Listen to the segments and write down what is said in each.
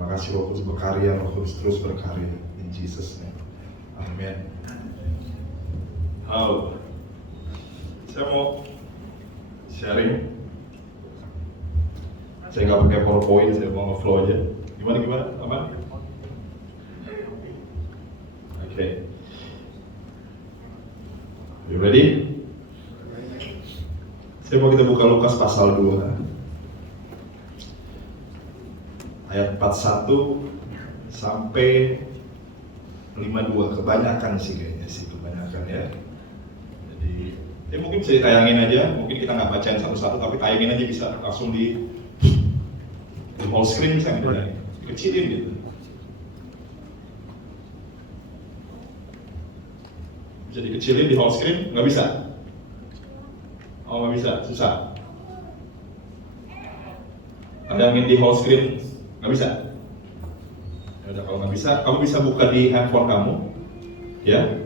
Terima kasih Roh Kudus berkarya, Roh Kudus terus berkarya. In Jesus name. Amin. Halo. Saya mau sharing. Saya nggak pakai PowerPoint, saya mau nge-flow aja. Gimana? Aman? Oke. You ready? Saya mau kita buka Lukas pasal 2 ayat 41 sampai 52. Kebanyakan sih kayaknya kebanyakan ya. Jadi mungkin bisa ditayangin aja, mungkin kita nggak bacain satu-satu tapi tayangin aja bisa langsung di whole screen bisa nggak ya? Kecilin gitu. Bisa dikecilin di whole screen? Nggak bisa? Oh nggak bisa, susah. Tayangin di whole screen, nggak bisa? Ya, kalau nggak bisa, kamu bisa buka di handphone kamu, ya?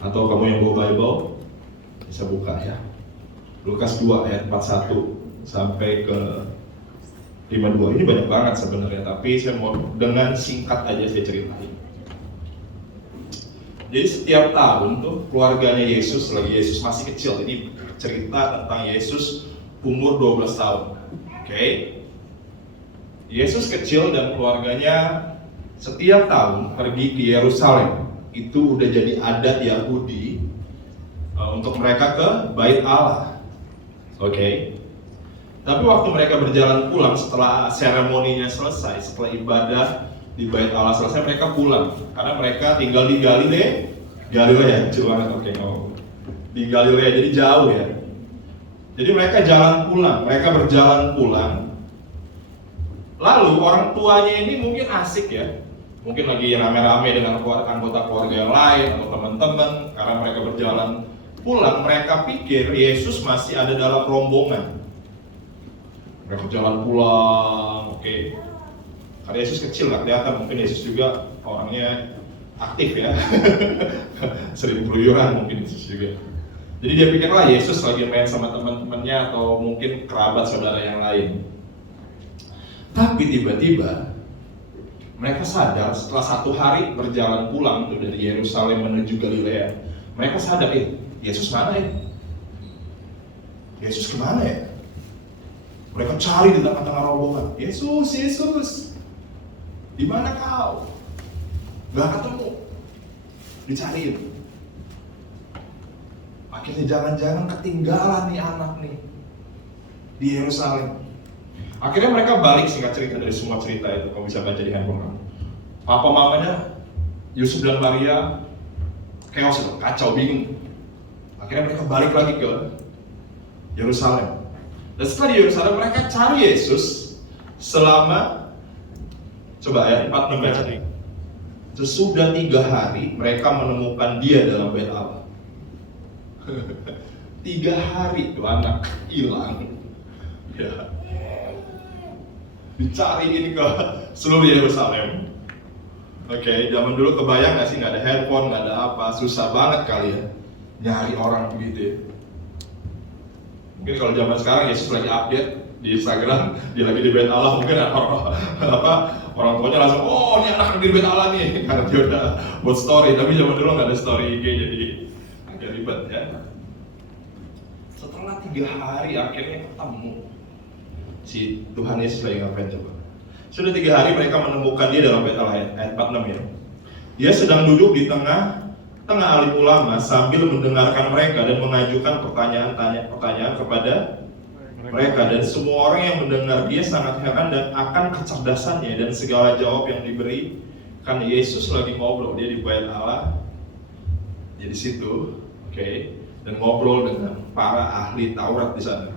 Atau kamu yang bawa Bible, bisa buka ya. Lukas 2 ayat 41 sampai ke 52. Ini banyak banget sebenarnya, tapi saya mau dengan singkat aja saya ceritain. Jadi setiap tahun tuh keluarganya Yesus, lagi Yesus masih kecil, ini cerita tentang Yesus umur 12 tahun. Oke. Yesus kecil dan keluarganya setiap tahun pergi ke Yerusalem. Itu udah jadi adat Yahudi untuk mereka ke Bait Allah. Oke. Tapi waktu mereka berjalan pulang setelah seremoninya selesai, setelah ibadah di Bait Allah selesai, mereka pulang karena mereka tinggal di Galilea, kecil banget, oke, di Galilea, jadi jauh ya. Jadi mereka berjalan pulang. Lalu orang tuanya ini mungkin asik ya, mungkin lagi rame-rame dengan anggota keluarga yang lain atau teman-teman, karena mereka berjalan pulang, mereka pikir Yesus masih ada dalam rombongan. Mereka jalan pulang, oke. Karena Yesus kecil nggak kelihatan, mungkin Yesus juga orangnya aktif ya, sering keluyuran mungkin Yesus juga. Jadi dia pikirlah Yesus lagi main sama teman-temannya atau mungkin kerabat saudara yang lain. Tapi tiba-tiba mereka sadar setelah 1 hari berjalan pulang tuh dari Yerusalem menuju Galilea, mereka sadar, Yesus mana ya? Yesus kemana ya? Mereka cari di tengah-tengah rombongan, Yesus, di mana kau? Gak ketemu, dicariin. Akhirnya jangan-jangan ketinggalan nih anak nih di Yerusalem. Akhirnya mereka balik, singkat cerita dari semua cerita itu, kamu bisa baca di handphone kamu. Papa mamanya Yusuf dan Maria chaos, kacau, bingung. Akhirnya mereka balik lagi ke Yerusalem. Dan setelah di Yerusalem mereka cari Yesus selama, coba ayat 46 baca. Sesudah 3 hari mereka menemukan dia dalam Bait Allah. 3 hari tuh anak hilang. Ya. Dicariin ke seluruh Yerusalem. Oke, zaman dulu kebayang nggak sih, nggak ada handphone, nggak ada apa, susah banget kali ya nyari orang begitu ya. Mungkin kalau zaman sekarang Yesus lagi update di Instagram, dia lagi di Bait Allah, mungkin orang tuanya langsung, ini anak di Bait Allah nih, karena dia udah buat story. Tapi zaman dulu nggak ada story IG, jadi agak ribet ya. Setelah 3 hari akhirnya ketemu si Tuhan Yesus lagi ngapain coba? Sudah 3 hari mereka menemukan dia dalam Bait Allah, ayat 46 ya. Dia sedang duduk di tengah alim ulama sambil mendengarkan mereka dan mengajukan pertanyaan kepada mereka, dan semua orang yang mendengar dia sangat heran dan akan kecerdasannya dan segala jawab yang diberi. Kan Yesus lagi ngobrol, dia di Bait Allah, dia di situ, oke, dan ngobrol dengan para ahli Taurat di sana.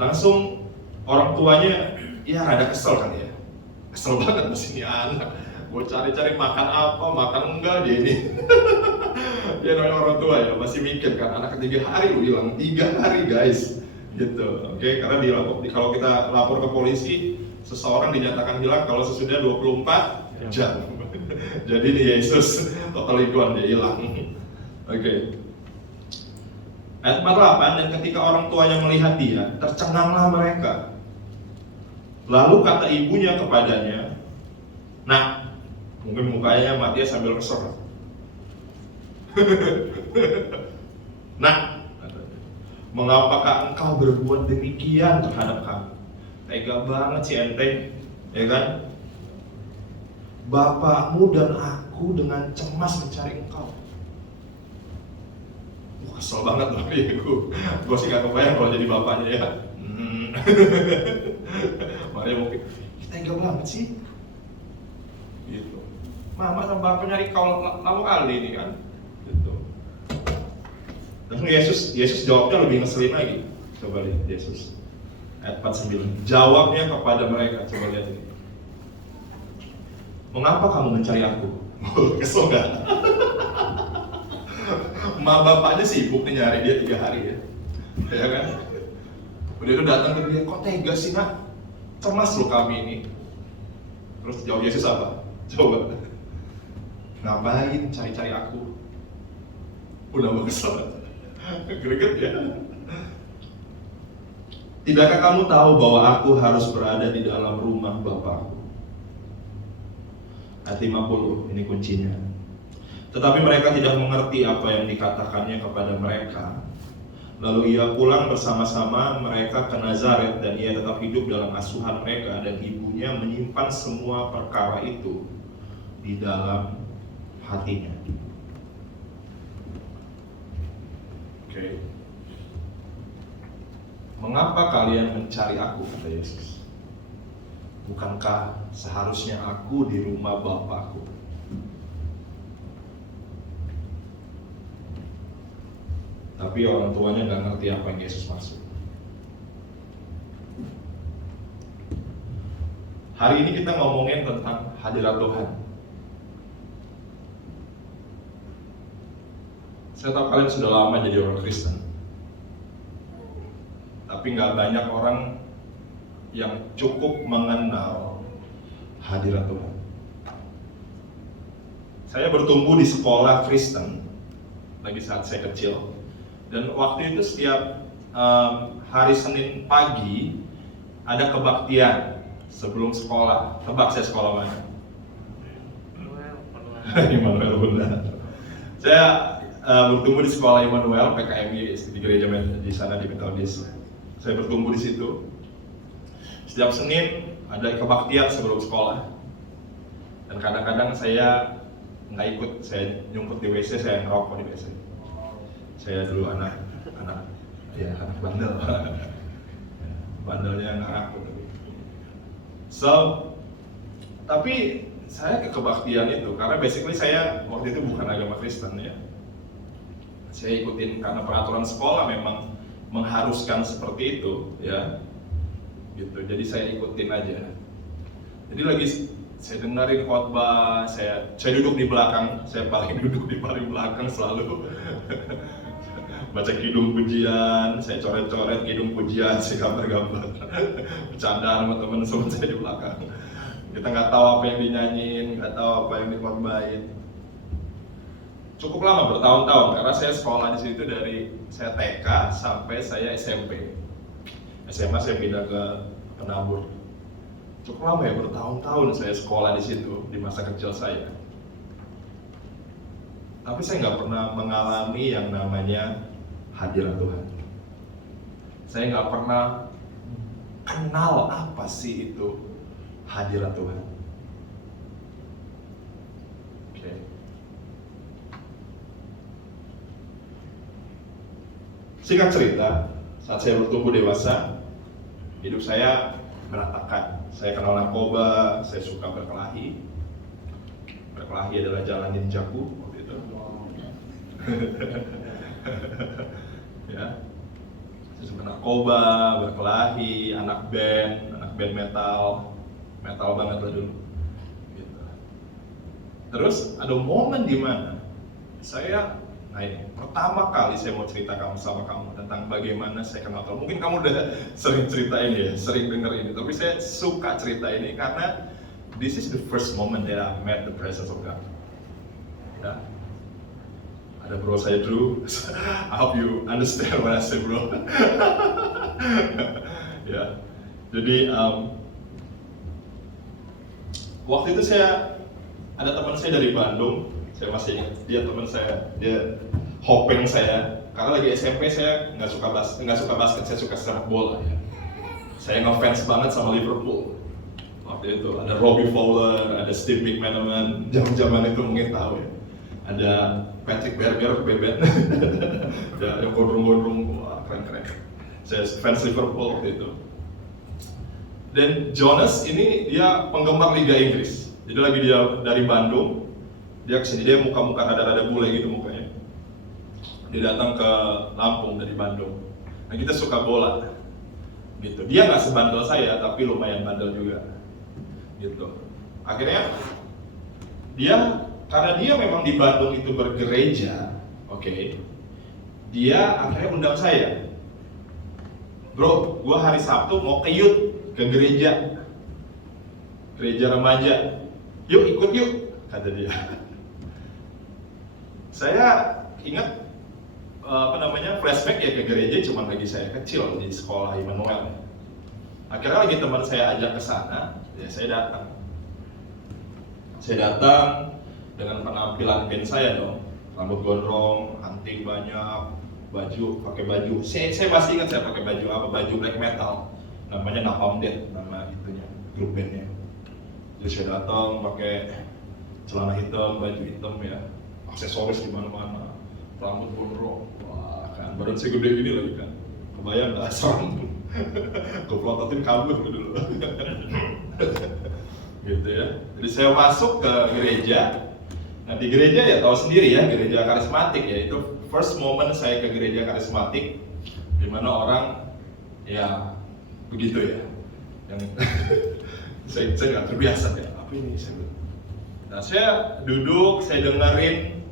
Langsung orang tuanya ya rada kesel kan ya, kesel banget di sini anak. Mau cari-cari makan apa, makan enggak dia ini. Dia namanya orang tua ya, masih mikir kan, anak 3 hari lu hilang, 3 hari guys, gitu. Oke, karena kalau kita lapor ke polisi, seseorang dinyatakan hilang kalau sesudah 24 jam. Jadi ini Yesus total iguan, dia hilang. Oke. Ayat 48, dan ketika orang tuanya melihat dia, tercenganglah mereka. Lalu kata ibunya kepadanya, "Nak," mungkin mukanya Matias sambil kesel. "Nak, mengapakah engkau berbuat demikian terhadap kami?" Tega banget si ente, ya kan? "Bapakmu dan aku dengan cemas mencari engkau." Kesel banget loh gue sih gak kebayang kalau jadi bapaknya ya. Makanya mungkin tega banget sih gitu. Mama sama bapak nyari kau lama kali ini kan gitu. Langsung Yesus jawabnya lebih ngeselin lagi. Coba lihat Yesus ayat 49. Jawabnya kepada mereka, coba lihat ini. "Mengapa kamu mencari aku?" Kesel gak? Ma bapaknya sibuk nih nyari dia 3 hari ya kan? Udah itu datang ke dia, "Kok tega sih nak? Cemas loh kami ini." Terus jawab Yesus apa? Coba. "Ngapain cari-cari aku?" Udah mau kesel, greget ya. "Tidakkah kamu tahu bahwa aku harus berada di dalam rumah Bapakku?" Ayat 50, ini kuncinya. Tetapi mereka tidak mengerti apa yang dikatakannya kepada mereka. Lalu ia pulang bersama-sama mereka ke Nazaret, dan ia tetap hidup dalam asuhan mereka, dan ibunya menyimpan semua perkara itu di dalam hatinya. Oke. "Mengapa kalian mencari aku?" kata Yesus. "Bukankah seharusnya aku di rumah Bapakku?" Tapi orang tuanya nggak ngerti apa yang Yesus maksud. Hari ini kita ngomongin tentang hadirat Tuhan. Saya tahu kalian sudah lama jadi orang Kristen, tapi nggak banyak orang yang cukup mengenal hadirat Tuhan. Saya bertumbuh di sekolah Kristen lagi saat saya kecil. Dan waktu itu setiap hari Senin pagi ada kebaktian sebelum sekolah. Tebak saya sekolah mana? Immanuel, benar. Saya bertumbuh di sekolah Immanuel PKMI di gereja di sana di Metodis. Saya bertumbuh di situ. Setiap Senin ada kebaktian sebelum sekolah. Dan kadang-kadang saya nggak ikut, saya nyumput di WC, saya ngerokok di WC. Saya dulu anak bandel. Bandelnya nggak aku tapi saya ke kebaktian itu karena basically saya waktu itu bukan agama Kristen ya. Saya ikutin karena peraturan sekolah memang mengharuskan seperti itu ya. Gitu. Jadi saya ikutin aja. Jadi lagi saya dengerin khotbah, saya duduk di belakang, saya paling duduk di paling belakang selalu. Baca kidung pujian, saya coret-coret kidung pujian, saya gambar-gambar, bercanda sama teman-teman saya di belakang. Kita nggak tahu apa yang dinyanyiin, nggak tahu apa yang dikhotbahin. Cukup lama, bertahun-tahun, karena saya sekolah di situ dari saya TK sampai saya SMP. SMA saya pindah ke Penabur. Cukup lama ya, bertahun-tahun saya sekolah di situ di masa kecil saya. Tapi saya nggak pernah mengalami yang namanya hadirat Tuhan. Saya nggak pernah kenal apa sih itu hadirat Tuhan. Oke. Singkat cerita, saat saya bertumbuh dewasa, hidup saya berantakan. Saya kenal narkoba, saya suka berkelahi. Berkelahi adalah jalan ninjaku waktu itu. Ya, saya suka narkoba, berkelahi, anak band metal banget lah dulu. Gitu. Terus ada momen di mana pertama kali saya mau cerita sama kamu tentang bagaimana saya kenal Tuhan. Mungkin kamu udah sering cerita ini ya, sering denger ini, tapi saya suka cerita ini karena this is the first moment that I met the presence of God. Ya. Ada bro saya Drew, I hope you understand what I say bro. Ya, jadi waktu itu ada teman saya dari Bandung, saya masih ingat, dia teman saya, dia hopeng saya, karena lagi SMP saya nggak suka basket, saya suka sepak bola ya. Saya ngefans banget sama Liverpool. Waktu itu ada Robbie Fowler, ada Steve McManaman, zaman itu mungkin tahu ya. Ada Patrick Berger, Bebet, yang gondrong-gondrong, wah keren-keren. Saya fans Liverpool waktu itu. Dan Jonas ini dia penggemar Liga Inggris. Jadi lagi dia dari Bandung, dia kesini, dia muka-muka rada-rada bule gitu mukanya. Dia datang ke Lampung dari Bandung. Nah kita suka bola, gitu. Dia nggak sebandel saya, tapi lumayan bandel juga, gitu. Akhirnya karena dia memang di Bandung itu bergereja, oke. Dia akhirnya undang saya, bro, gua hari Sabtu mau ke Youth, ke gereja remaja, yuk ikut yuk, kata dia. Saya ingat flashback ya ke gereja cuma lagi saya kecil di sekolah Immanuel. Akhirnya lagi teman saya ajak ke sana, ya saya datang. Saya datang dengan penampilan band saya dong, rambut gondrong, anting banyak, pakai baju. Saya masih ingat saya pakai baju apa, baju black metal, namanya Napalm Death, nama itunya, grup bandnya. Jadi saya datang pakai celana hitam, baju hitam ya, aksesoris di mana-mana, rambut gondrong, wah kan badan saya gede ini lagi kan, kebayang nggak serem, gue pelototin kabur dulu, gitu ya. Jadi saya masuk ke gereja. Nah di gereja ya tahu sendiri ya, gereja karismatik ya, itu first moment saya ke gereja karismatik, di mana orang ya begitu ya, yang saya nggak terbiasa ya, apa ini saya. Nah saya duduk, saya dengerin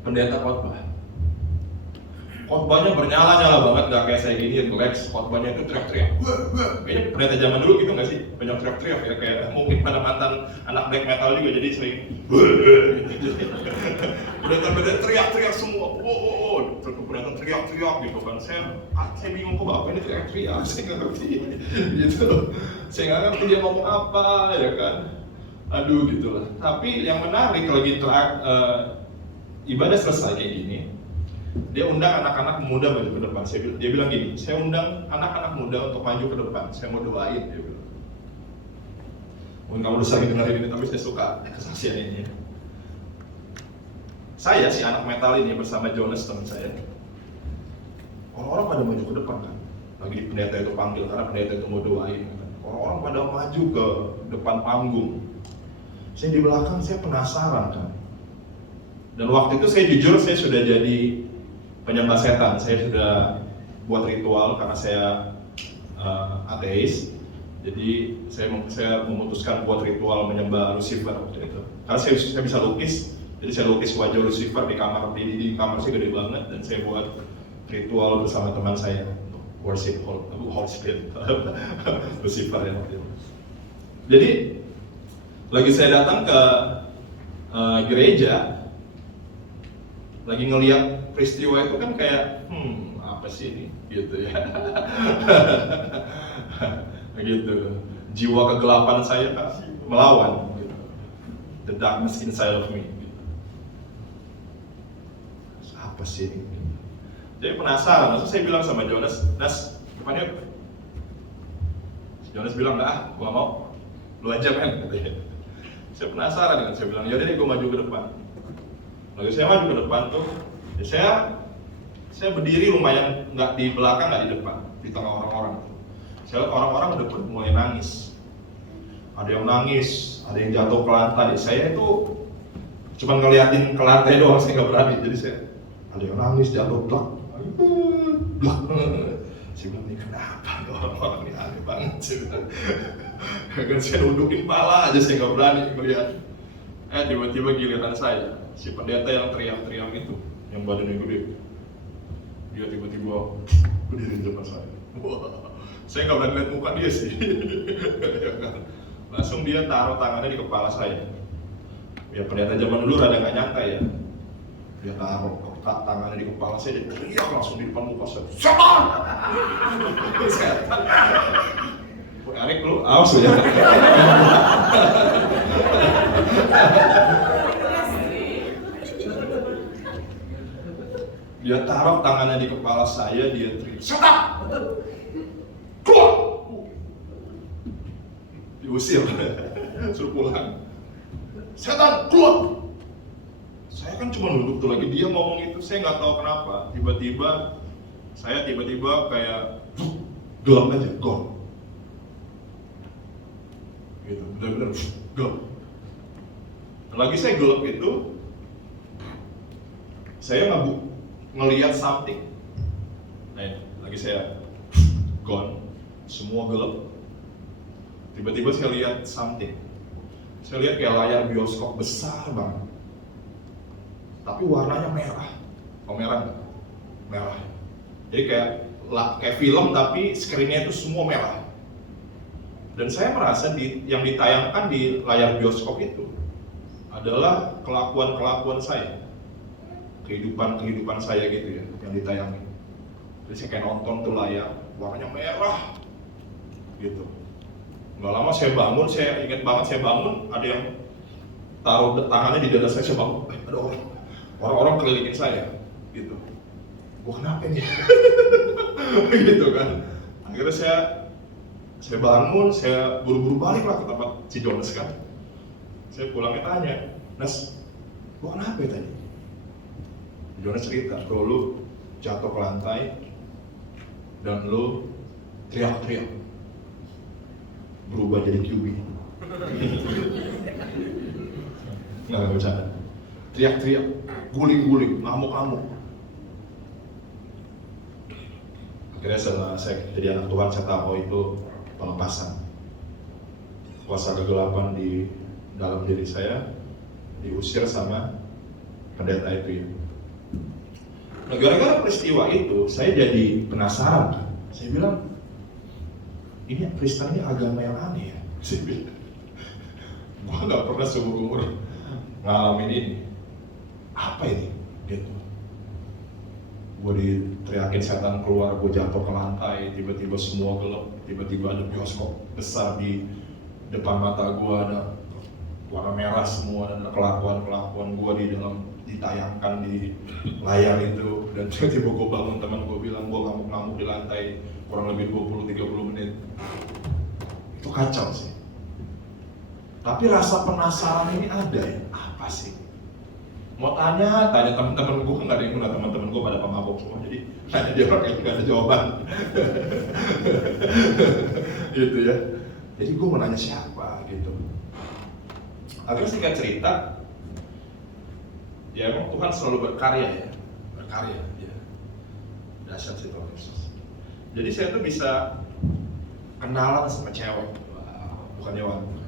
pendeta khotbah. Khotbahnya bernyala-nyala banget, gak kayak saya gini, relax. Khotbahnya itu teriak-teriak. Kayaknya pendeta zaman dulu gitu nggak sih? Banyak teriak-teriak ya, kayak mungkin pada mantan anak black metal juga, jadi sering gitu. Pendeta teriak-teriak semua. Pendeta teriak-teriak gitu kan. Saya bingung kok apa ini teriak-teriak, saya nggak ngerti gitu. Saya nggak ngerti dia ngomong apa ya kan. Aduh gitu lah. Tapi yang menarik kalau gitu ibadah selesai kayak gini, dia undang anak-anak muda maju ke depan. Dia bilang gini, saya undang anak-anak muda untuk maju ke depan, saya mau doain, dia bilang. Mungkin kamu udah sering dengerin ini, tapi saya suka kesaksian ini. Saya si anak metal ini bersama Jonas teman saya, orang-orang pada maju ke depan kan, lagi pendeta itu panggil karena pendeta itu mau doain kan. Orang-orang pada maju ke depan panggung. Saya di belakang, saya penasaran kan. Dan waktu itu saya jujur, saya sudah jadi penyembah setan. Saya sudah buat ritual karena saya ateis. Jadi saya memutuskan buat ritual menyembah Lucifer waktu itu. Karena saya bisa lukis, jadi saya lukis wajah Lucifer di kamar saya gede banget, dan saya buat ritual bersama teman saya untuk worship Holy Spirit Lucifer ya waktu itu. Jadi lagi saya datang ke gereja, lagi ngelihat peristiwa itu kan kayak apa sih ini gitu ya. Gitu, jiwa kegelapan saya kan melawan gitu. The darkness inside of me gitu. Apa sih ini? Jadi penasaran, langsung saya bilang sama Jonas, depannya Jonas bilang gua mau, lu aja men katanya. Saya penasaran kan, saya bilang yaudah deh gua maju ke depan. Lalu saya maju ke depan tuh, ya saya berdiri lumayan, nggak di belakang, nggak di depan, di tengah orang-orang. Saya lihat orang-orang udah mulai nangis. Ada yang nangis, ada yang jatuh ke lantai. Saya itu cuma ngeliatin ke lantai doang, saya nggak berani. Jadi ada yang nangis, jatuh, blak. Saya bilang ini kenapa orang-orang ini aneh banget sih. Kan saya nundukin kepala aja, saya nggak berani melihat. Tiba-tiba giliran saya, si pendeta yang teriak-teriak itu, yang badannya gede, dia tiba-tiba berdiri di depan saya. Wah, saya nggak berani lihat muka dia sih. Langsung dia taruh tangannya di kepala saya. Ya pendeta zaman dulu rada nggak nyangka ya. Dia taruh tangannya di kepala saya, dia teriak langsung di depan muka saya. Setan! Setan! Erik lu, awas ya. Dia taruh tangannya di kepala saya, dia teriak, "Setan! Keluar!" Diusir, suruh pulang. "Setan, keluar!" Saya kan cuma duduk tuh lagi, dia ngomong itu, saya nggak tahu kenapa. Saya tiba-tiba kayak gelap aja, gone. Gitu, benar-benar gelap. Lagi saya gelap itu, saya ngelihat something. Nah, lagi saya gone, semua gelap. Tiba-tiba saya lihat something. Saya lihat kayak layar bioskop besar banget. Tapi warnanya merah. Oh, merah nggak? Merah. Jadi kayak film tapi screen-nya itu semua merah. Dan saya merasa yang ditayangkan di layar bioskop itu adalah kelakuan saya. Kehidupan saya gitu ya, yang ditayangin. Jadi saya kayak nonton tuh layar, warnanya merah gitu. Nggak lama saya bangun, saya ingat banget saya bangun, ada yang taruh tangannya di dada saya bangun, ada orang kelilingin saya gitu. Gua kenapa nih? Gitu kan. Akhirnya saya bangun, saya buru-buru balik lah ke tempat si Jonas kan. Saya pulangnya tanya, "Nas, gua kenapa ya tadi?" Jonas cerita, "Kalau lu jatuh ke lantai dan lu teriak-teriak, berubah jadi QB." Nggak bercanda. Teriak-teriak, guling-guling, ngamuk-ngamuk. Akhirnya setelah saya jadi anak Tuhan, saya tahu itu pelepasan. Kuasa kegelapan di dalam diri saya diusir sama pendeta itu ya. Nah, gara-gara peristiwa itu, saya jadi penasaran. Saya bilang, ini Kristen ini agama yang aneh ya. Saya bilang, gua nggak pernah seumur-umur ngalamin ini. Apa ini? Gitu. Gua diteriakin setan keluar, gua jatuh ke lantai, tiba-tiba semua gelap, tiba-tiba ada bioskop besar di depan mata gua, ada warna merah semua, dan ada kelakuan gua di dalam ditayangkan di layar itu. Dan tiba-tiba gue bangun, teman gue bilang gue ngamuk-ngamuk di lantai kurang lebih 20-30 menit. Itu kacau sih. Tapi rasa penasaran ini ada ya, apa sih? Mau tanya teman-teman gue, nggak ada yang guna, teman-teman gue pada pemabok semua, jadi tanya dia orang yang nggak ada jawaban. Gitu ya. Jadi gue mau nanya siapa gitu. Akhirnya singkat cerita, ya emang Tuhan selalu berkarya ya, ya. Dahsyat sih Tuhan Yesus. Jadi saya tuh bisa kenalan sama cewek, bukannya wanita.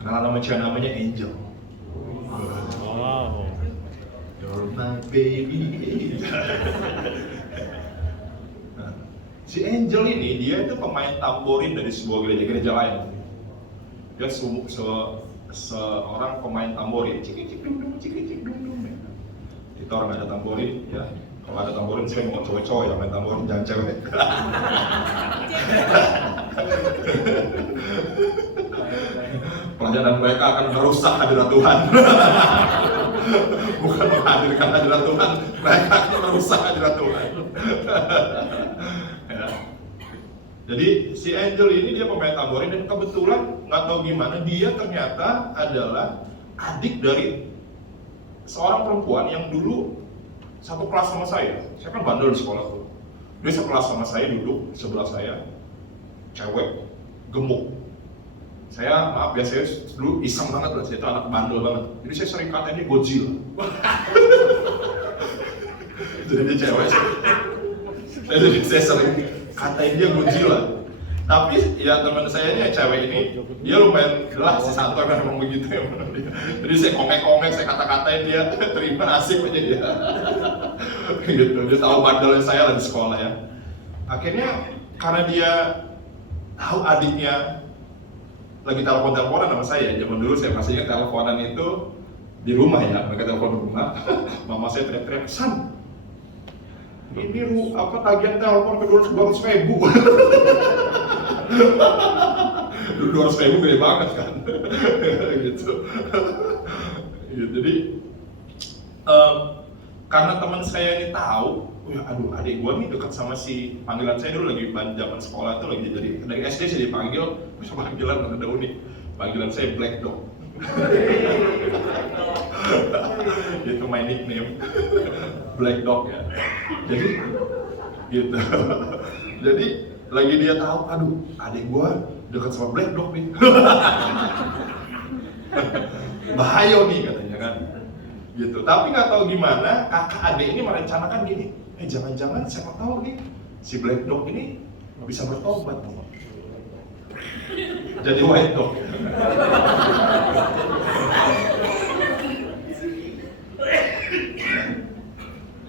Kenalan sama cewek namanya Angel. Wow. You're my baby. Nah, si Angel ini dia itu pemain tamborin dari sebuah gereja lain. Dia seorang pemain tamborin, cik dung dung. Kita orang ada tamborin ya. Kalau ada tamborin saya mau cowok-cowok yang main tamborin, jangan cewek. Pelajaran mereka akan merusak hadirat Tuhan. Bukan menghadirkan hadirat Tuhan, mereka akan merusak hadirat Tuhan. Ya. Jadi si Angel ini dia pemain tamborin, dan kebetulan nggak tahu gimana dia ternyata adalah adik dari seorang perempuan yang dulu satu kelas sama saya. Saya kan bandel di sekolah tuh. Dia sekelas sama saya, duduk sebelah saya, cewek gemuk. Saya maaf ya, saya dulu iseng banget lah, saya itu anak bandel banget. Jadi saya sering katain dia Godzilla. Jadi dia cewek. Jadi saya sering katain dia Godzilla. Tapi ya teman saya ini, cewek ini, dia lumayan jelas si santai kan memang begitu ya. Jadi saya komeng-komeng, saya kata-katain dia, terima asik aja dia. Gitu, dia tahu bandelnya saya lah di sekolah ya. Akhirnya karena dia tahu adiknya lagi telepon-teleponan sama saya, zaman dulu saya masih ingat teleponan itu di rumah ya, mereka telepon di rumah. Mama saya teriak-teriak, "San, ini tagihan telepon ke 200.000." 200.000 gede banget kan. Gitu. Gitu. Jadi karena teman saya ini tahu, aduh adik gua nih dekat sama si, panggilan saya dulu lagi zaman sekolah tuh lagi jadi dari SD saya dipanggil, panggilan ada unik, panggilan saya Black Dog. Itu my nickname, Black Dog ya. Jadi gitu. Jadi lagi dia tahu, aduh adik gua dekat sama Black Dog nih. Bahaya nih katanya kan. Gitu. Tapi nggak tahu gimana kakak adik ini merencanakan gini, jangan-jangan siapa tahu nih si Black Dog ini bisa bertobat. Jadi White Dog.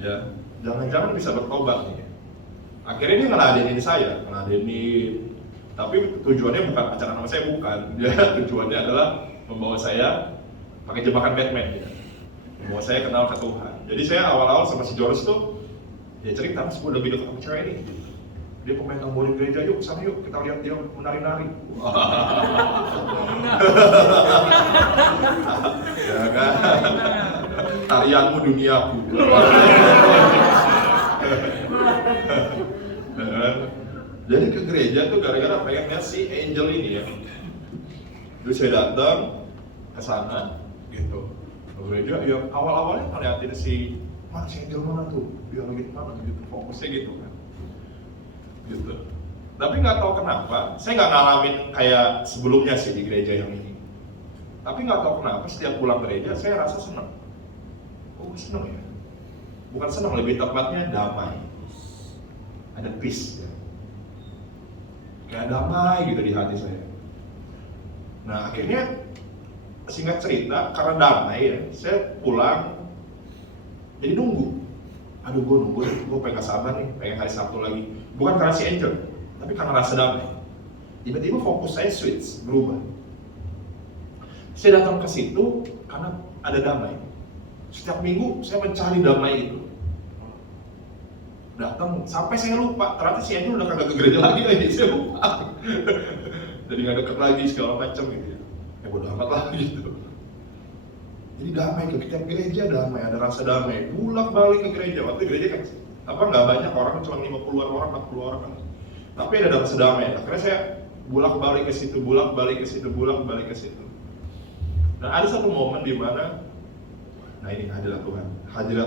Ya, jangan-jangan bisa bertobat nih. Akhirnya dia ngeladenin saya, tapi tujuannya bukan pacaran sama saya, bukan. Dia tujuannya adalah membawa saya pakai jebakan Batman gitu. Membawa saya kenal ke Tuhan. Jadi saya awal-awal sama si Joris tuh ya cerita, gue lebih dekat sama cewek ini. Dia pemain tamborin gereja, yuk kesana yuk, kita lihat dia menari-nari. Ya kan? Tarianmu duniaku. Jadi ke gereja tuh gara-gara pengen lihat si Angel ini ya. Terus saya datang ke sana gitu. Ke gereja ya awal-awalnya ngeliatin si Angel mana tuh, dia lagi mana gitu, fokusnya gitu kan. Gitu. Tapi nggak tahu kenapa, saya nggak ngalamin kayak sebelumnya sih di gereja yang ini. Tapi nggak tahu kenapa setiap pulang gereja saya rasa senang. Oh senang ya? Bukan senang, lebih tepatnya damai. Ada peace ya. Kayak damai gitu di hati saya. Nah akhirnya singkat cerita, karena damai ya, saya pulang jadi nunggu. Aduh gue pengen gak sabar nih, pengen hari Sabtu lagi. Bukan karena si Angel, tapi karena rasa damai. Tiba-tiba fokus saya switch, berubah. Saya datang ke situ karena ada damai. Setiap minggu saya mencari damai itu. Datang sampai saya lupa, ternyata si Angel udah kagak ke gereja lagi, saya lupa. Jadi gak deket lagi segala macam gitu ya. Ya bodo amat lah gitu. Jadi damai ke tiap gereja, damai, ada rasa damai. Bulak balik ke gereja, waktu gereja kan nggak banyak orang, cuma 50-an orang, 40 orang kan. Tapi ada rasa damai. Akhirnya saya bulak balik ke situ, bulak balik ke situ, bulak balik ke situ. Dan ada satu momen di mana, nah ini hadirat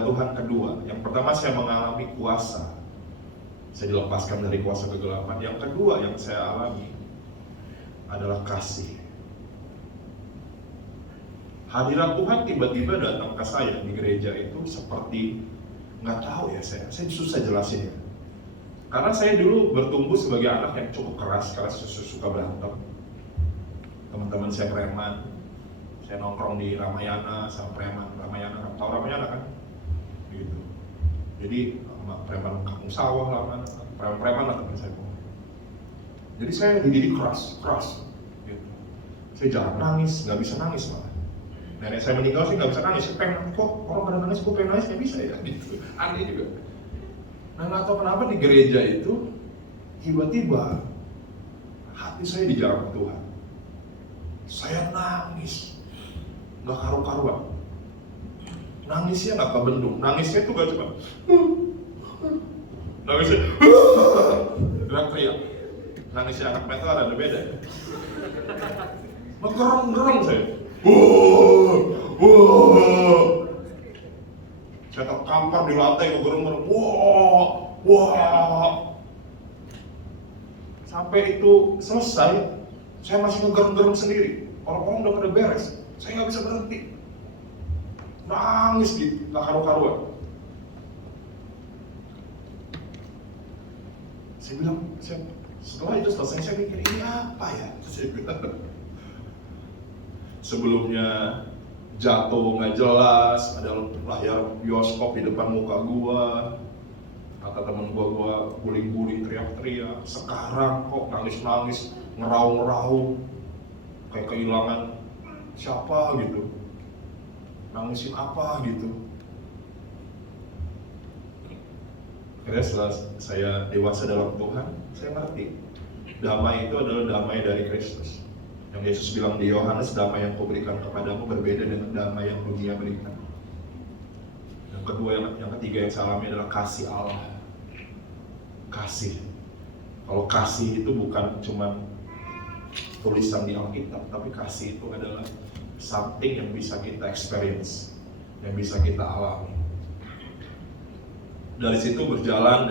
Tuhan kedua. Yang pertama saya mengalami kuasa, saya dilepaskan dari kuasa kegelapan. Yang kedua yang saya alami adalah kasih. Hadirat Tuhan tiba-tiba datang ke saya di gereja itu seperti, nggak tahu ya, saya susah jelasinnya. Karena saya dulu bertumbuh sebagai anak yang cukup keras suka berantem. Teman-teman saya preman, saya nongkrong di Ramayana sama preman. Ramayana, tahu Ramayana kan? Gitu. Jadi preman kampung sawah lah, preman lah teman saya. Jadi saya dididik keras. Gitu. Saya jarang nangis, nggak bisa nangis malah. Nenek saya meninggal sih nggak bisa nangis, saya pengen kok orang pada nangis, kok pengen nangis nggak bisa ya gitu, aneh juga. Nah nggak tahu kenapa di gereja itu tiba-tiba hati saya dijamah Tuhan. Saya nangis, nggak karu-karuan. Nangisnya nggak kebendung, nangisnya tuh gak cuma, nangisnya, teriak-teriak. Nangisnya anak metal ada beda. Ngegerong-gerong saya. Saya terkampar di lantai, ngegerong-gerong. Sampai itu selesai, saya masih ngegerong-gerong sendiri. Orang-orang udah pada beres, saya nggak bisa berhenti. Nangis gitu, nggak karu-karuan. Saya bilang, setelah itu selesai, saya mikir ini apa ya? Saya bilang. Sebelumnya jatuh nggak jelas, ada layar bioskop di depan muka gua, kata temen gua guling-guling teriak-teriak. Sekarang kok nangis-nangis, ngeraung-ngeraung, kayak kehilangan siapa gitu, nangisin apa gitu. Akhirnya setelah saya dewasa dalam Tuhan, saya ngerti damai itu adalah damai dari Kristus. Yang Yesus bilang di Yohanes, damai yang kuberikan kepadamu berbeda dengan damai yang dunia berikan. Yang kedua, yang ketiga yang saya alami adalah kasih Allah. Kasih. Kalau kasih itu bukan cuma tulisan di Alkitab, tapi kasih itu adalah something yang bisa kita experience, yang bisa kita alami. Dari situ berjalan,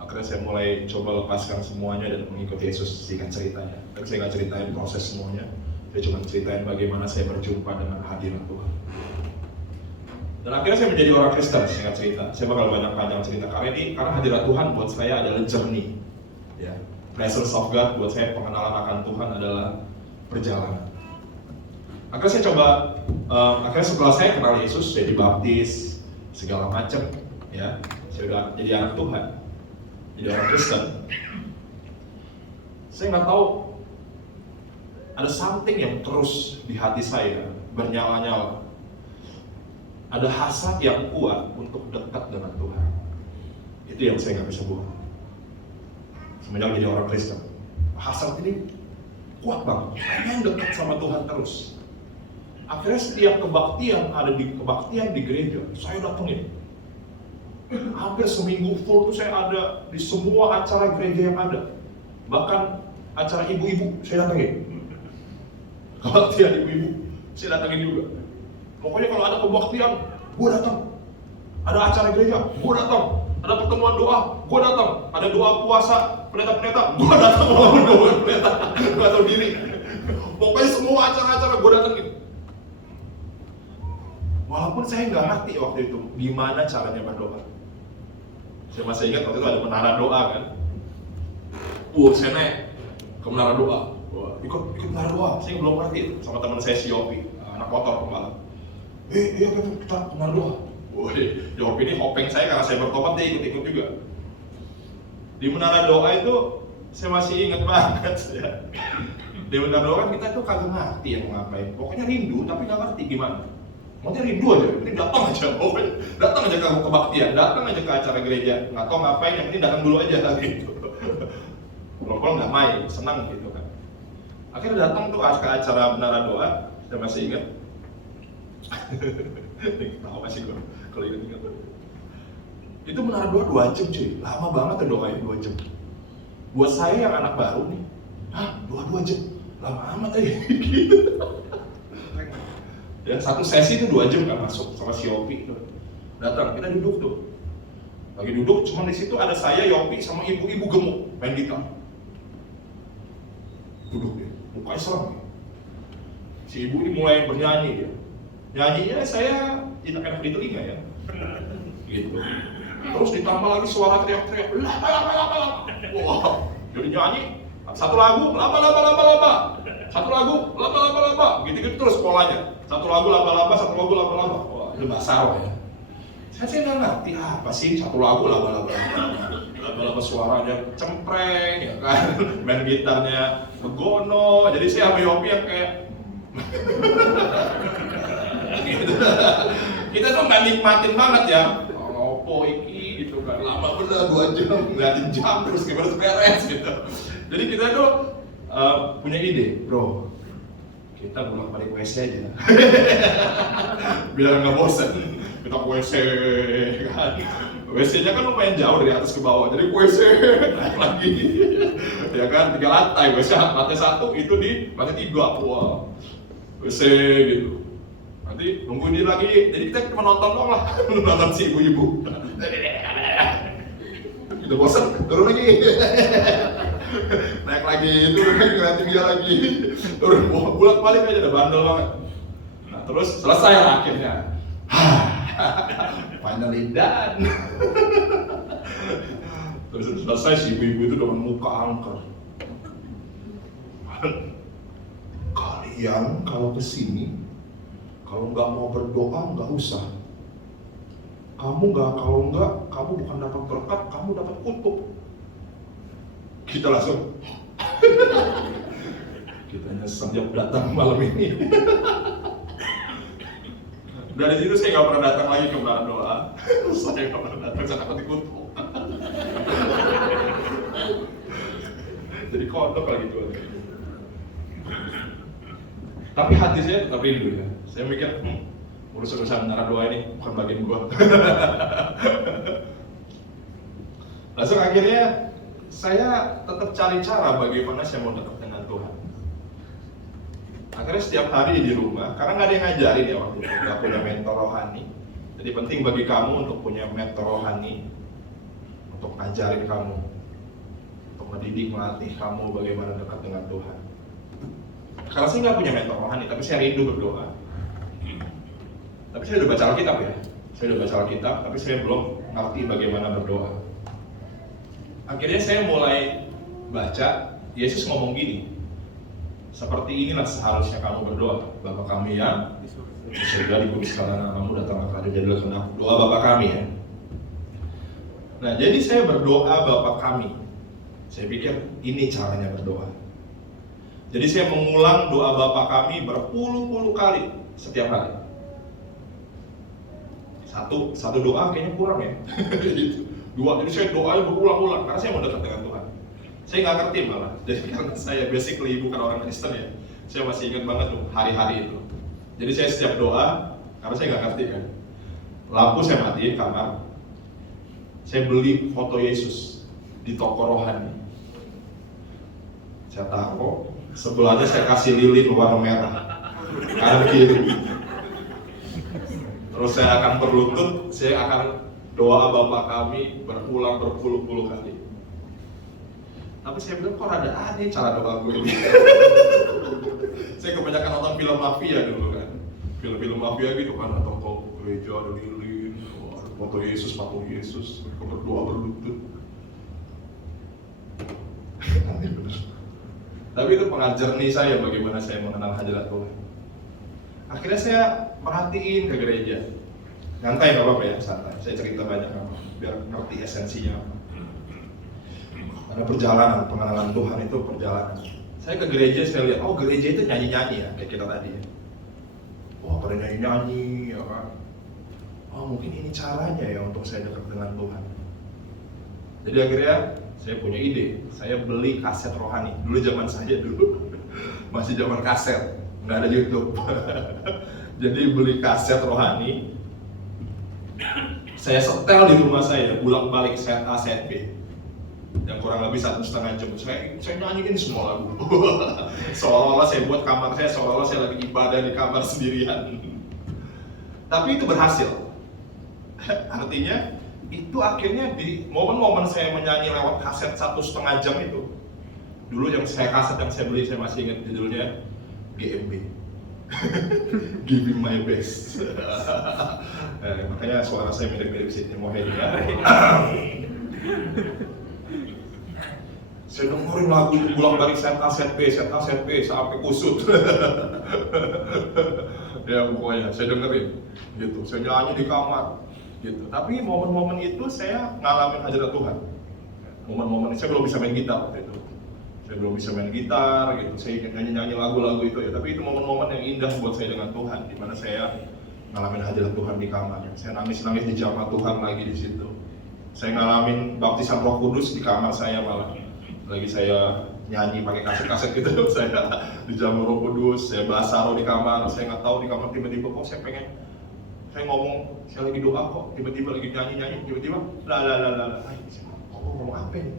akhirnya saya mulai coba lepaskan semuanya dan mengikuti Yesus. Singkat ceritanya, tapi saya nggak ceritain proses semuanya, saya cuma ceritain bagaimana saya berjumpa dengan hadirat Tuhan. Dan akhirnya saya menjadi orang Kristen. Singkat cerita, saya bakal banyak panjang cerita karena hadirat Tuhan buat saya adalah journey, ya. Presence of God buat saya, pengenalan akan Tuhan adalah perjalanan. Akhirnya saya coba, akhirnya setelah saya kenal Yesus, saya dibaptis segala macam, ya. Saya udah jadi anak Tuhan, jadi orang Kristen. Saya nggak tahu, ada something yang terus di hati saya bernyala-nyala. Ada hasrat yang kuat untuk dekat dengan Tuhan. Itu yang saya nggak bisa buang. Semenjak jadi orang Kristen, hasrat ini kuat banget, pengen dekat sama Tuhan terus. Akhirnya setiap kebaktian di gereja, saya datengin. Hampir seminggu full tuh saya ada di semua acara gereja yang ada. Bahkan acara ibu-ibu saya datengin. Kebaktian ibu-ibu saya datengin juga. Pokoknya kalau ada kebaktian, gue datang. Ada acara gereja, gue datang. Ada pertemuan doa, gue datang. Ada doa puasa, pendeta-pendeta, gue datang. Doa pendeta, gue tahu diri. Pokoknya semua acara-acara gue datengin. Walaupun saya nggak ngerti waktu itu gimana caranya berdoa. Saya masih ingat waktu itu ada menara doa kan. Saya naik ke menara doa. Ikut menara doa. Saya belum ngerti itu sama teman saya si Yopi, anak motor pembalap. Iya kita menara doa. Yopi ini hopeng saya karena saya bertobat, dia ikut-ikut juga. Di menara doa itu saya masih ingat banget ya. Di menara doa kan kita tuh kagak ngerti yang mau ngapain. Pokoknya rindu tapi nggak ngerti gimana. Maksudnya rindu aja, ini datang aja, pokoknya datang aja ke kebaktian, datang aja ke acara gereja, nggak tahu ngapain, yang penting datang dulu aja gitu. Kalau nggak main, senang gitu kan. Akhirnya datang tuh ke acara menara doa, saya masih ingat. Tahu masih gue kalau ingat. Itu menara doa 2 jam cuy, lama banget tuh doain 2 jam. Buat saya yang anak baru nih, 2 jam, lama amat aja. Ya, satu sesi itu 2 jam kan masuk sama si Yopi tuh. Datang, kita duduk tuh. Lagi duduk, cuma di situ ada saya, Yopi, sama ibu-ibu gemuk main gitar. Duduk dia, mukanya serem. Si ibu ini mulai bernyanyi dia. Nyanyinya saya tidak enak di telinga ya. Gitu. Terus ditambah lagi suara teriak-teriak, lama. Wah, jadi nyanyi. Satu lagu, lama. Satu lagu, lama. Gitu-gitu terus polanya. Satu lagu laba-laba. Wah, itu bahasa Arab ya. Saya nggak ngerti apa sih satu lagu laba-laba. Laba-laba suaranya cempreng ya kan. Main gitarnya begono. Jadi saya sama Yopi yang kayak gitu. Kita tuh nggak nikmatin banget ya. Ngopo iki gitu kan. Lama bener 2 jam ngeliatin jam terus gimana beres gitu. Jadi kita tuh punya ide, bro. Kita bolak-balik WC aja, biar nggak bosan. Kita ke WC kan, WC-nya kan lumayan jauh dari atas ke bawah, jadi WC naik lagi, ya kan 3 lantai, WC lantai 1 itu di lantai 3, wah, WC gitu. Nanti nungguin dia lagi, jadi kita cuma nonton doang lah, nonton si ibu-ibu. Udah bosan, turun lagi. Naik lagi, turun lagi, ngeliatin dia lagi. Turun, bolak-balik aja, udah bandel banget. Nah terus selesai lah akhirnya. Finally done. Terus selesai si ibu-ibu itu dengan muka angker. Kalian kalau kesini, kalau nggak mau berdoa nggak usah. Kalau nggak, kamu bukan dapat berkat, kamu dapat kutuk. Kita langsung kita nyesel datang malam ini. Dari situ saya nggak pernah datang lagi ke menara doa. Saya nggak pernah datang, saya takut dikutuk. Jadi kodok lagi tuh. Tapi hati saya tetap rindu ya. Saya mikir, urusan menara doa ini bukan bagian gua. Langsung akhirnya saya tetap cari cara bagaimana saya mau dekat dengan Tuhan. Akhirnya setiap hari di rumah, karena nggak ada yang ngajarin ya waktu itu, nggak punya mentor rohani. Jadi penting bagi kamu untuk punya mentor rohani, untuk ngajarin kamu, untuk mendidik, melatih kamu bagaimana dekat dengan Tuhan. Karena saya nggak punya mentor rohani, tapi saya rindu berdoa. Tapi saya udah baca Alkitab ya, saya udah baca Alkitab, tapi saya belum ngerti bagaimana berdoa. Akhirnya saya mulai baca, Yesus ngomong gini, seperti inilah seharusnya kamu berdoa, Bapa kami yang di surga, dikuduskanlah namamu, datanglah kerajaan, jadilah kehendakmu. Doa Bapa kami ya. Nah, jadi saya berdoa Bapa kami. Saya pikir ini caranya berdoa. Jadi saya mengulang doa Bapa kami berpuluh-puluh kali setiap hari. Satu doa kayaknya kurang ya. Dua, jadi saya doanya berulang-ulang karena saya mau dekat dengan Tuhan. Saya nggak ngerti malah. Jadi karena saya basically bukan orang Kristen ya, saya masih ingat banget tuh hari-hari itu. Jadi saya setiap doa, karena saya nggak ngerti kan, lampu saya matiin kamar, saya beli foto Yesus di toko rohani. Saya taruh, sebelahnya saya kasih lilin warna merah, kanan kiri. Terus saya akan berlutut, saya akan doa Bapa kami berulang berpuluh-puluh kali. Tapi saya bilang kok ada aneh cara doa gue ini. Saya kebanyakan nonton film mafia dulu kan. Film-film mafia gitu kan, atau gereja ada lilin, ada foto Yesus, patung Yesus, berdoa berlutut. Aneh bener. Tapi itu pengajar nih saya bagaimana saya mengenal hadirat Tuhan. Akhirnya saya perhatiin ke gereja. Nyantai nggak apa-apa ya, santai. Saya cerita banyak apa, biar ngerti esensinya apa. Ada perjalanan, pengenalan Tuhan itu perjalanan. Saya ke gereja, saya lihat, oh gereja itu nyanyi-nyanyi ya, kayak kita tadi ya. Wah pada nyanyi-nyanyi ya kan. Oh mungkin ini caranya ya untuk saya dekat dengan Tuhan. Jadi akhirnya saya punya ide, saya beli kaset rohani. Dulu zaman saya masih zaman kaset, nggak ada YouTube. Jadi beli kaset rohani, saya setel di rumah saya, bolak-balik set A, set B. Yang kurang lebih 1,5 jam, saya nyanyiin semua lagu. Seolah-olah saya buat kamar saya, seolah-olah saya lagi ibadah di kamar sendirian. Tapi itu berhasil. Artinya, itu akhirnya di momen-momen saya menyanyi lewat kaset 1,5 jam itu. Dulu yang kaset yang saya beli, saya masih ingat judulnya GMB. Giving my best. Makanya suara saya mirip-mirip Sydney Mohede ya. Saya dengerin lagu itu bolak-balik set A, set B sampai kusut. Ya pokoknya saya dengerin gitu, saya nyanyi di kamar gitu. Tapi momen-momen itu saya ngalamin hadirat Tuhan. Momen-momen itu saya belum bisa main gitar waktu itu. Saya belum bisa main gitar gitu, saya nyanyi lagu-lagu itu ya. Tapi itu momen-momen yang indah buat saya dengan Tuhan, di mana saya ngalamin hadirat Tuhan di kamar. Saya nangis-nangis di jamaah Tuhan lagi di situ. Saya ngalamin baptisan Roh Kudus di kamar saya malah. Lagi saya nyanyi pakai kaset-kaset gitu, saya di jamaah Roh Kudus, saya basaro di kamar, saya nggak tahu di kamar tiba-tiba kok saya ngomong, saya lagi doa kok tiba-tiba lagi nyanyi, tiba-tiba ngomong apa ini?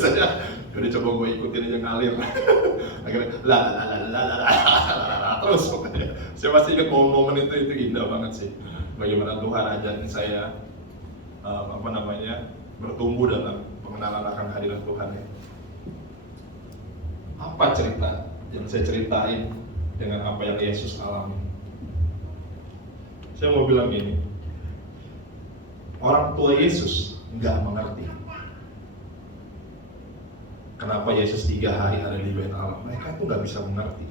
Saya udah coba gue ikutin aja ngalir. Akhirnya terus pokoknya. Saya masih ingat momen-momen itu indah banget sih. Bagaimana Tuhan ajarin saya bertumbuh dalam pengenalan akan hadirat Tuhan ya. Apa cerita yang saya ceritain dengan apa yang Yesus alami? Saya mau bilang gini, orang tua Yesus nggak mengerti kenapa Yesus 3 hari ada di bait Allah. Mereka tuh nggak bisa mengerti.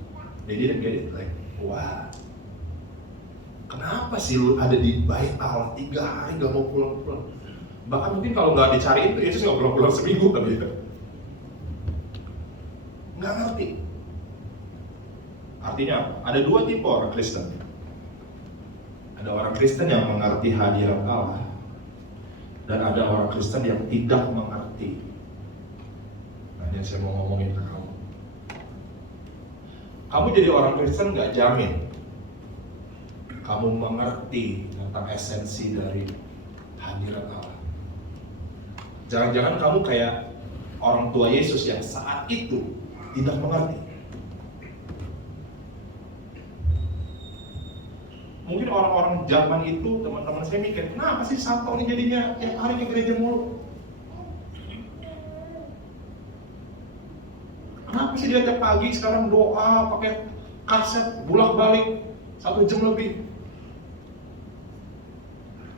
They didn't get it, like, wah, kenapa sih lu ada di bait Allah 3 hari nggak mau pulang-pulang? Bahkan mungkin kalau nggak dicari itu Yesus nggak pulang-pulang seminggu kali ya. Nggak ngerti. Artinya apa? Ada 2 tipe orang Kristen. Ada orang Kristen yang mengerti hadirat Allah, dan ada orang Kristen yang tidak mengerti. Nah, yang saya mau ngomongin ke kamu. Kamu jadi orang Kristen nggak jamin kamu mengerti tentang esensi dari hadirat Allah. Jangan-jangan kamu kayak orang tua Yesus yang saat itu tidak mengerti. Mungkin orang-orang zaman itu, teman-teman saya mikir, kenapa sih Santo ini jadinya tiap hari ke gereja mulu? Kenapa sih dia tiap pagi sekarang doa pakai kaset bolak-balik 1 jam lebih?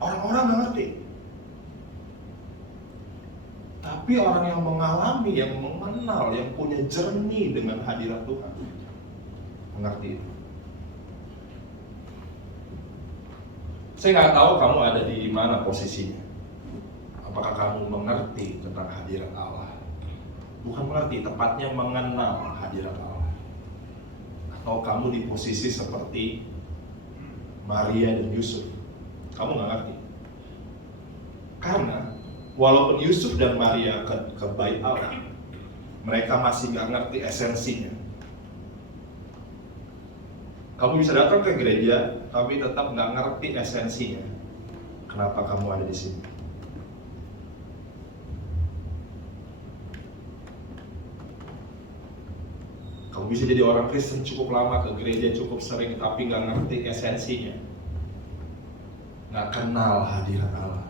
Orang-orang nggak ngerti. Tapi orang yang mengalami, yang mengenal, yang punya jernih dengan hadirat Tuhan mengerti itu. Saya nggak tahu kamu ada di mana posisinya. Apakah kamu mengerti tentang hadirat Allah? Bukan mengerti, tepatnya mengenal hadirat Allah. Atau kamu di posisi seperti Maria dan Yusuf, kamu nggak ngerti. Karena walaupun Yusuf dan Maria ke bait Allah, mereka masih nggak ngerti esensinya. Kamu bisa datang ke gereja, tapi tetap nggak ngerti esensinya. Kenapa kamu ada di sini? Kamu bisa jadi orang Kristen cukup lama, ke gereja cukup sering, tapi nggak ngerti esensinya. Nggak kenal hadirat Allah.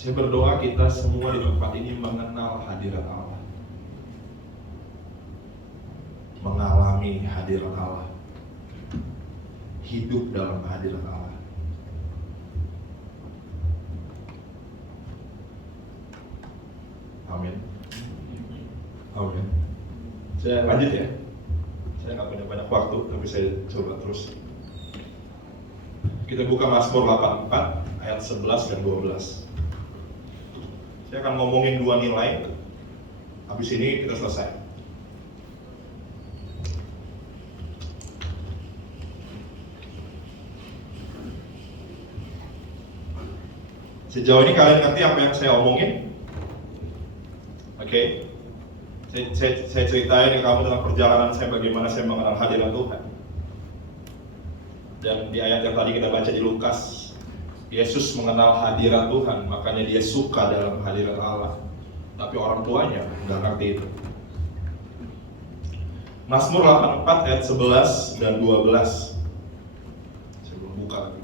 Saya berdoa kita semua di tempat ini mengenal hadirat Allah, mengalami hadirat Allah, hidup dalam hadirat Allah. Amin. Amin. Saya lanjut ya. Saya nggak punya banyak waktu, tapi saya coba terus. Kita buka Mazmur 84 ayat 11 dan 12. Saya akan ngomongin 2 nilai. Habis ini kita selesai. Sejauh ini kalian ngerti apa yang saya omongin? Oke. Saya ceritain ke kamu tentang perjalanan saya, bagaimana saya mengenal hadirat Tuhan. Dan di ayat yang tadi kita baca di Lukas, Yesus mengenal hadirat Tuhan, makanya dia suka dalam hadirat Allah. Tapi orang tuanya nggak ngerti itu. Mazmur 84 ayat 11 dan 12. Saya belum buka lagi.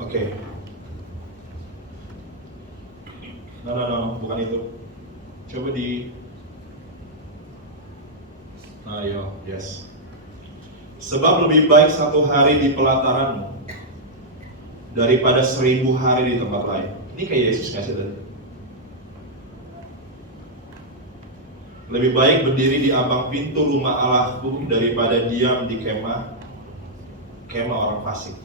Oke. No, bukan itu. Coba di Ayo, yes. Sebab lebih baik 1 hari di pelataranmu daripada 1000 hari di tempat lain. Ini kayak Yesus ngasih tadi. Lebih baik berdiri di ambang pintu rumah Allahku daripada diam di kemah orang fasik.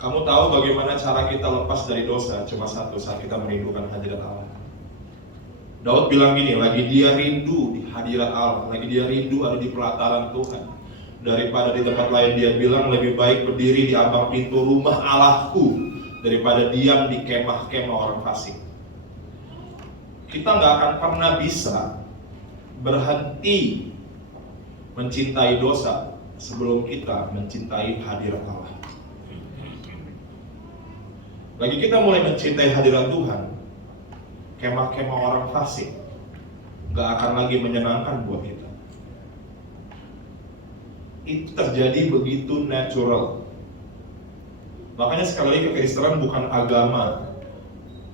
Kamu tahu bagaimana cara kita lepas dari dosa? Cuma satu, saat kita merindukan hadirat Allah. Daud bilang gini, lagi dia rindu di hadirat Allah, lagi dia rindu ada di pelataran Tuhan, daripada di tempat lain. Dia bilang lebih baik berdiri di ambang pintu rumah Allahku daripada diam di kemah-kemah orang fasik. Kita nggak akan pernah bisa berhenti mencintai dosa sebelum kita mencintai hadirat Allah. Lagi kita mulai mencintai hadirat Tuhan, kemah-kemah orang fasik gak akan lagi menyenangkan buat kita. Itu terjadi begitu natural. Makanya sekali lagi kekristenan bukan agama.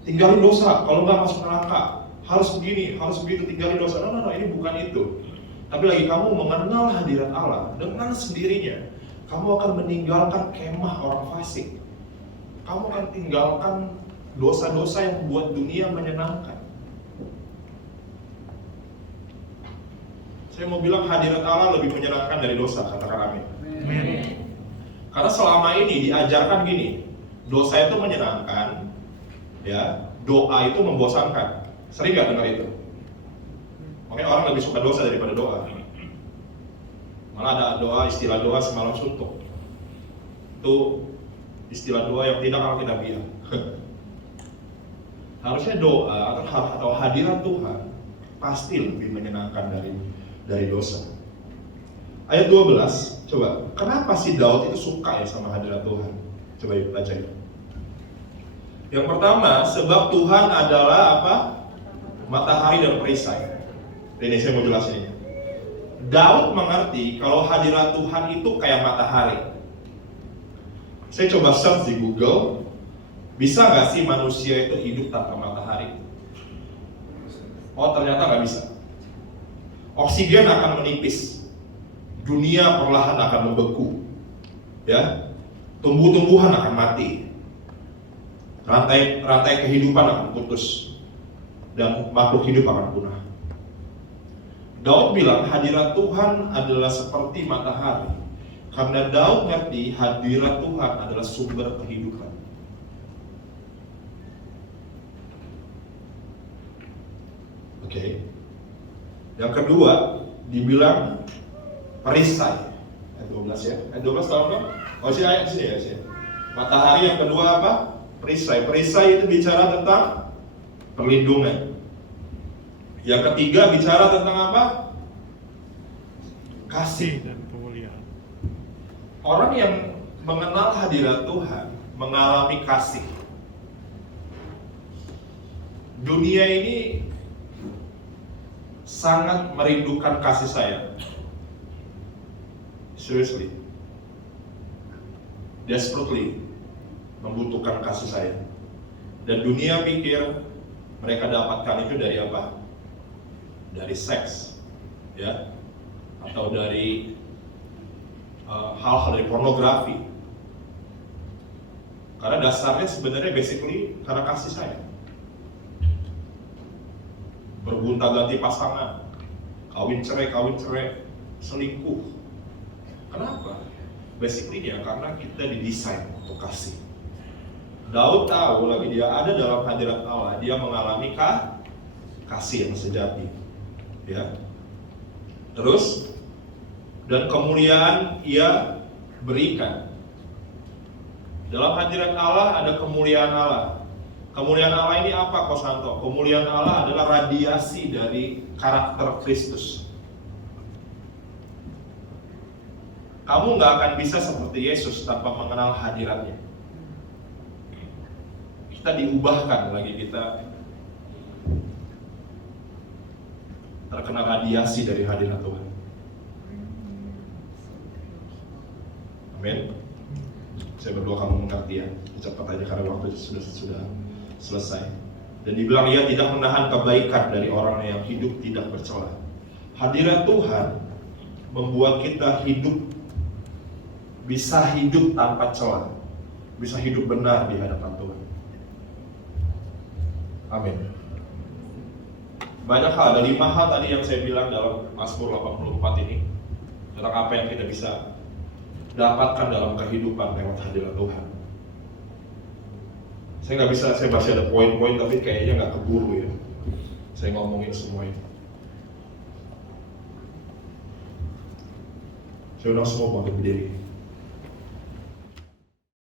Tinggalin dosa, kalau gak masuk neraka. Harus begini, harus begitu, tinggalin dosa. No, ini bukan itu. Tapi lagi kamu mengenal hadirat Allah, dengan sendirinya kamu akan meninggalkan kemah orang fasik. Kamu akan tinggalkan dosa-dosa yang membuat dunia menyenangkan. Saya mau bilang hadirat Allah lebih menyenangkan dari dosa, katakan amin. Karena selama ini diajarkan gini, dosa itu menyenangkan, ya, doa itu membosankan. Sering nggak dengar itu? Makanya orang lebih suka dosa daripada doa. Malah ada doa, istilah doa semalam suntuk. Itu istilah doa yang tidak akan kita bilang. Harusnya doa atau hadirat Tuhan pasti lebih menyenangkan dari dosa. Ayat 12, coba. Kenapa sih Daud itu suka ya sama hadirat Tuhan? Coba yuk baca yuk. Yang pertama, sebab Tuhan adalah apa? Matahari dan perisai. Ini saya mau jelasin ini. Daud mengerti kalau hadirat Tuhan itu kayak matahari. Saya coba search di Google, bisa nggak sih manusia itu hidup tanpa matahari? Oh, ternyata nggak bisa. Oksigen akan menipis, dunia perlahan akan membeku, ya, tumbuh-tumbuhan akan mati, rantai kehidupan akan putus, dan makhluk hidup akan punah. Daud bilang hadirat Tuhan adalah seperti matahari, karena Daud ngerti hadirat Tuhan adalah sumber kehidupan. Oke. Yang kedua, dibilang perisai. Ayat 12 ya. Ayat 12 tahu kan? Oh, sini ayat sini ya, sini. Matahari yang kedua apa? Perisai. Perisai itu bicara tentang perlindungan. Yang ketiga bicara tentang apa? Kasih dan pemulihan. Orang yang mengenal hadirat Tuhan mengalami kasih. Dunia ini sangat merindukan kasih sayang. Seriously. Desperately membutuhkan kasih sayang. Dan dunia pikir mereka dapatkan itu dari apa? Dari seks, ya, atau dari hal-hal dari pornografi. Karena dasarnya sebenarnya basically karena kasih sayang. Bergonta-ganti pasangan, kawin cerai, selingkuh. Kenapa? Basically ya karena kita didesain untuk kasih. Daud tahu lagi dia ada dalam hadirat Allah, dia mengalami kasih yang sejati. Ya. Terus dan kemuliaan ia berikan. Dalam hadirat Allah ada kemuliaan Allah. Kemuliaan Allah ini apa, Kosanto? Kemuliaan Allah adalah radiasi dari karakter Kristus. Kamu nggak akan bisa seperti Yesus tanpa mengenal hadiratnya. Kita diubahkan lagi, kita terkena radiasi dari hadirat Tuhan. Amin. Saya berdoa kamu mengerti ya. Cepat aja karena waktu sudah selesai. Dan dibilang ia tidak menahan kebaikan dari orang yang hidup tidak bercela. Hadirat Tuhan membuat kita bisa hidup tanpa celah, bisa hidup benar di hadapan Tuhan. Amin. Banyak hal, ada 5 hal tadi yang saya bilang dalam Mazmur 84 ini tentang apa yang kita bisa dapatkan dalam kehidupan lewat hadirat Tuhan. Saya masih ada poin-poin tapi kayaknya nggak keburu ya. Saya ngomongin semua ini. Saya udah semua mau berdiri.